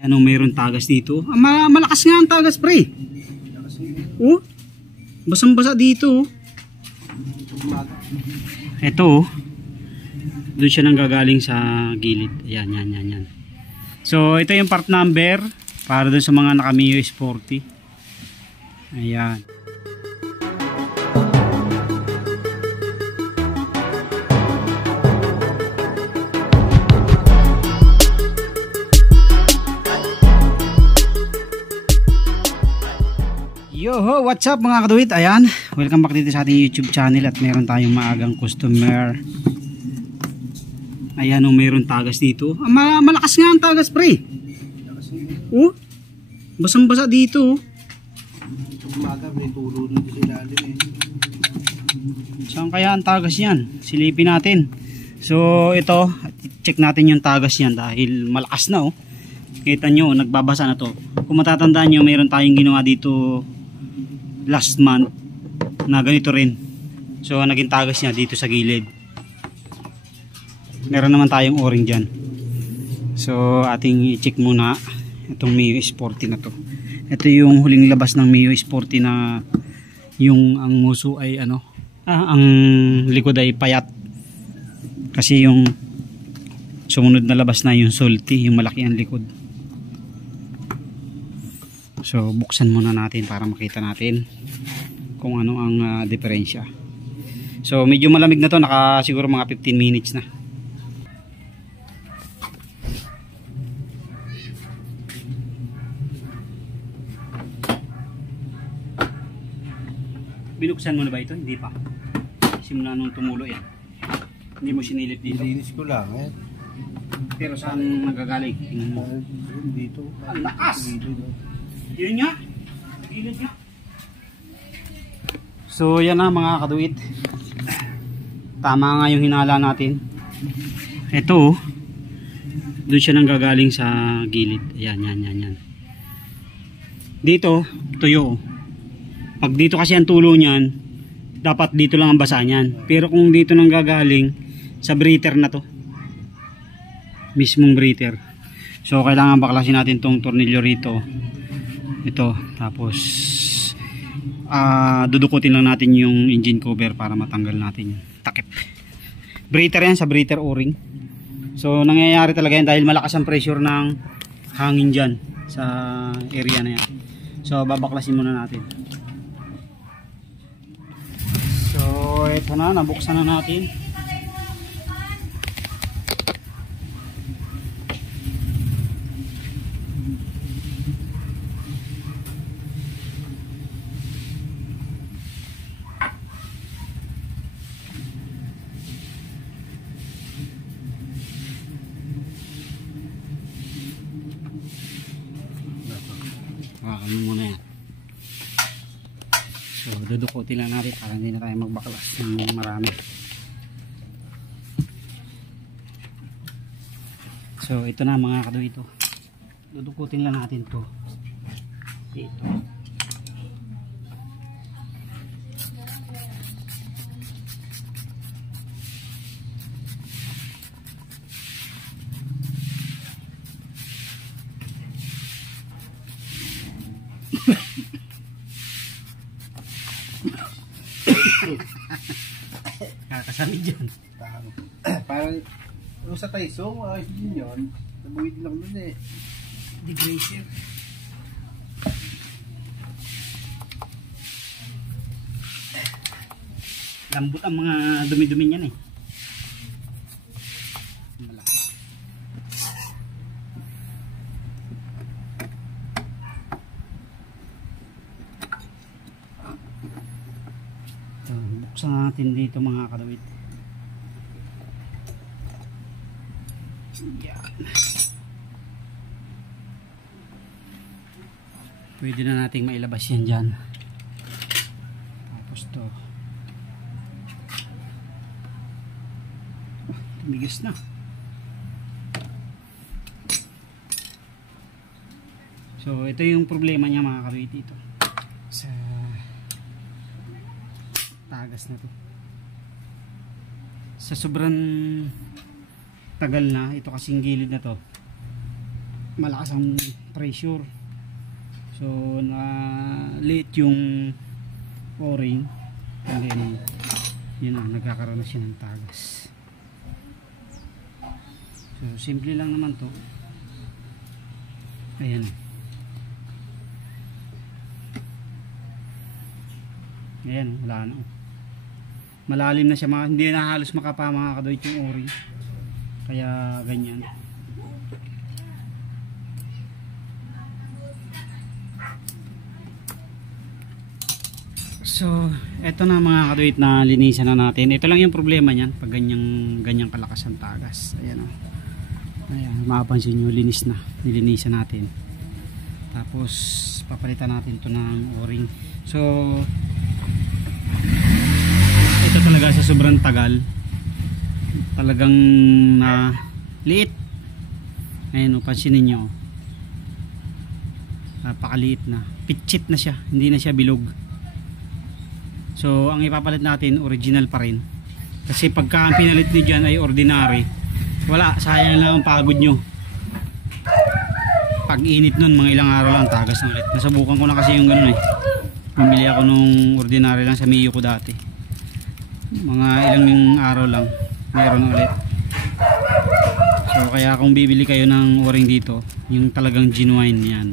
Ano, mayroon tagas dito. Malakas nga ang tagas, pre. Oh, basang-basa dito. Ito, doon siya nang gagaling sa gilid. Ayan, yan. So, ito yung part number para doon sa mga naka Mio Sporty. Ayan. Yoho, what's up mga kaduwit? Ayan, welcome back dito sa ating YouTube channel at meron tayong maagang customer. Ayan, oh, mayroon tagas dito. Malakas nga ang tagas, pre. Oh, basang-basa dito. Umaga may tulo dito sa ilalim eh. Saan kaya ang tagas yan? Silipin natin. So ito, check natin yung tagas yan dahil malakas na oh. Kita nyo, nagbabasa na to. Kung matatandaan nyo, mayroon tayong ginawa dito last month na ganito rin. So naging tagas niya dito sa gilid. Meron naman tayong o-ring dyan. So ating i-check muna itong Mio Sporty na to. Ito yung huling labas ng Mio Sporty na yung ang muso ay ano, ang likod ay payat. Kasi yung sumunod na labas na yung sulti, yung malaki ang likod. So buksan muna natin para makita natin kung ano ang diferensya. So medyo malamig na to, naka siguro mga 15 minutes na. Binuksan mo na ba ito? Hindi pa. Simula nung tumulo yan. Hindi mo sinilip dito. Nilinis ko lang eh. Pero saan nagagaling? Dito. Ang lakas! Dito. Yun nga. Nagilid nga. So yan na mga kaduit. Tama nga yung hinala natin. Ito doon siya nang gagaling sa gilid. Yan. Dito tuyo. Pag dito kasi ang tulo niyan, dapat dito lang ang basa niyan. Pero kung dito nang gagaling sa breather na to, mismong breather. So kailangan baklasin natin tong tornilyo rito. Ito, tapos dudukutin lang natin yung engine cover para matanggal natin yung takip. Breather yan, sa breather o-ring. So nangyayari talaga yan dahil malakas ang pressure ng hangin dyan sa area na yan. So babaklasin muna natin. So ito na, nabuksan na natin. Ano muna yan. So dudukutin lang natin para hindi na tayo magbaklas ng marami. So ito na mga kado, ito dudukutin lang natin to dito. Kakasami dyan. Parang yung sa Taiso, ayos din yun. Nabuhid lang dun eh. Degrazer. Lambot ang mga dumi-dumi niyan eh. Malaki. Buksan natin dito mga kadawit. Yan. Pwede na nating mailabas yan dyan. Tapos to. Tumigas na. So ito yung problema niya mga kadawit dito. Sa tagas na to. Sa sobrang tagal na, ito kasing gilid na to, malakas ang pressure. So na liit yung o-ring, and then yun na, nagkakaroon na siya ng tagas. So simple lang naman to. Ayan. Ayan, wala na. Malalim na siya, hindi na halos makapa mga kadoy yung o-ring. Kaya ganyan. So, eto na mga kadoy na linisan na natin. Ito lang yung problema niyan pag ganyang kalakas ang tagas. Ayan o. Ayan, mapapansin nyo, linis na. Nilinisan natin. Tapos, papalitan natin to ng o-ring. So, ito talaga sa sobrang tagal talagang na liit. Ayan o, pansinin nyo, napakaliit na, pitchit na siya, hindi na siya bilog. So ang ipapalit natin original pa rin, kasi pagka ang pinalit nyo dyan ay ordinary, wala, sayang lang ang pagod nyo. Pag init nun, mga ilang araw lang tagas na ulit. Nasubukan ko na kasi yung ganun eh. Bumili ako nung ordinary lang sa Mio ko dati, mga ilang araw lang mayroon ulit. So kaya kung bibili kayo ng o-ring dito, yung talagang genuine yan.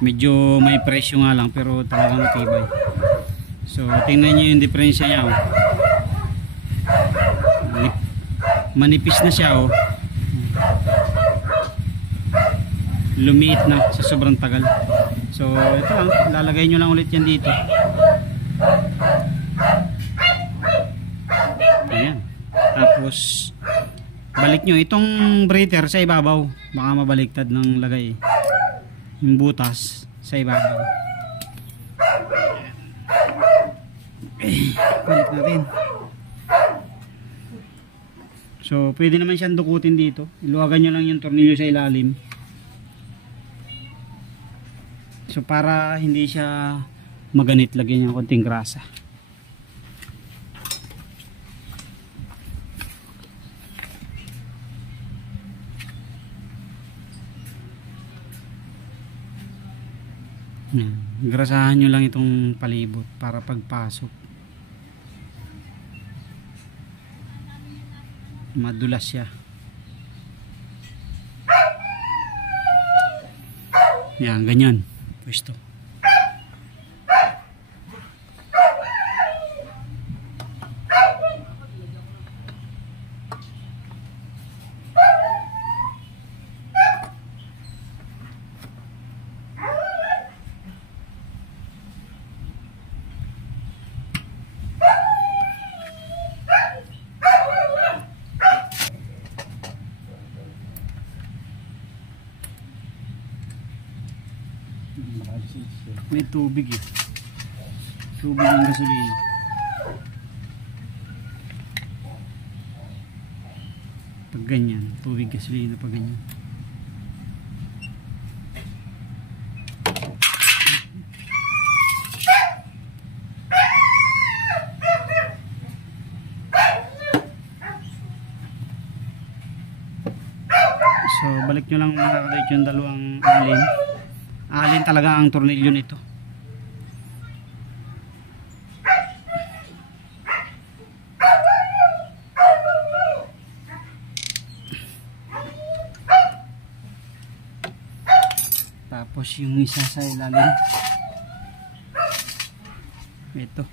Medyo may presyo nga lang pero talagang matibay. So tingnan nyo yung diferensya niya oh. Manipis na siya oh. Lumiit na sa sobrang tagal. So ito lang, lalagay nyo lang ulit yan dito. Ayan. Tapos balik nyo itong breather sa ibabaw, baka mabaliktad ng lagay yung butas sa ibabaw. Balik natin. So pwede naman siyang dukutin dito, iluwagan nyo lang yung tornilyo sa ilalim. So para hindi siya maganit, lagyan nyo konting grasa. Grasahan nyo lang itong palibot para pagpasok madulas siya. Yan, ganyan pwesto. May tubig eh. Tubig ng gasolina. Pag ganyan, tubig gasolina pag ganyan. So balik nyo lang mga kadayt yung dalawang alin. Alin talaga ang tornilyo nito. Tapos yung isa sa ilalim, ito.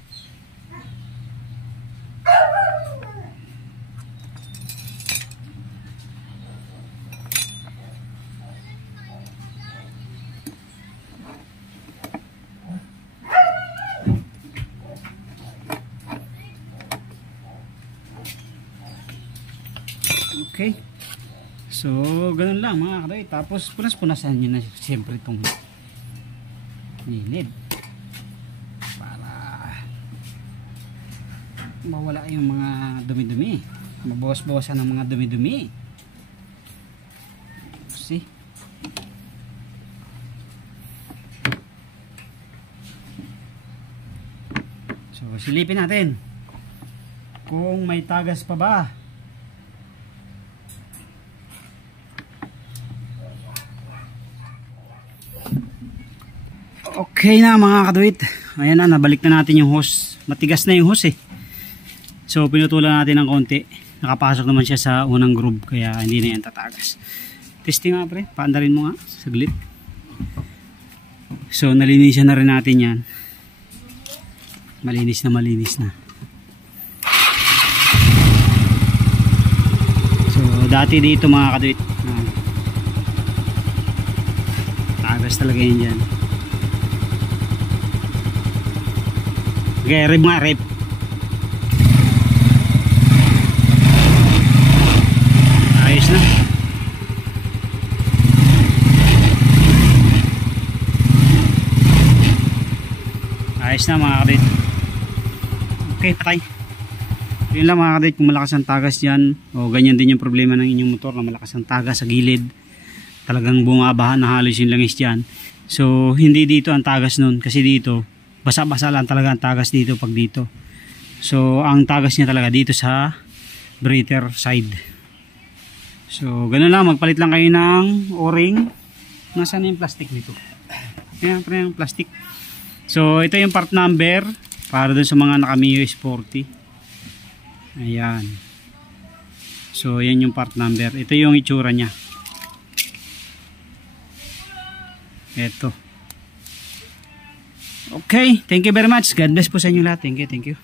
Okay. So, ganun lang mga kadoy. Tapos, punas-punasan nyo na siyempre itong gilid. Para mawala yung mga dumi-dumi. Mabawas-bawasan ng mga dumi-dumi. See? So, silipin natin kung may tagas pa ba. Okay na mga kaduit. Ayan na, nabalik na natin yung hose. Matigas na yung hose eh. So pinutulan natin ng konti. Nakapasok naman siya sa unang groove, kaya hindi na yan tatagas. Testing nga pre, paandarin mo nga saglit. So nalinisan na rin natin yan. Malinis na. So dati dito mga kaduit, tagas talaga yan dyan. Okay, rib nga, rib. Ayos na. Ayos na mga kadit. Okay, patay. Yun lang mga kadit, kung malakas ang tagas dyan, o ganyan din yung problema ng inyong motor na malakas ang tagas sa gilid, talagang bumabaha na halos yung langis dyan. So hindi dito ang tagas nun, kasi dito basa-basa lang talaga ang tagas dito pag dito. So ang tagas niya talaga dito sa breather side. So ganun lang, magpalit lang kayo ng o-ring. Nasaan yung plastic dito? Ayan, yung plastic. So ito yung part number para dun sa mga naka Mio Sporty. Ayan. So yan yung part number. Ito yung itsura niya. Ito. Okay, thank you very much. God bless po sa inyo lahat. Thank you.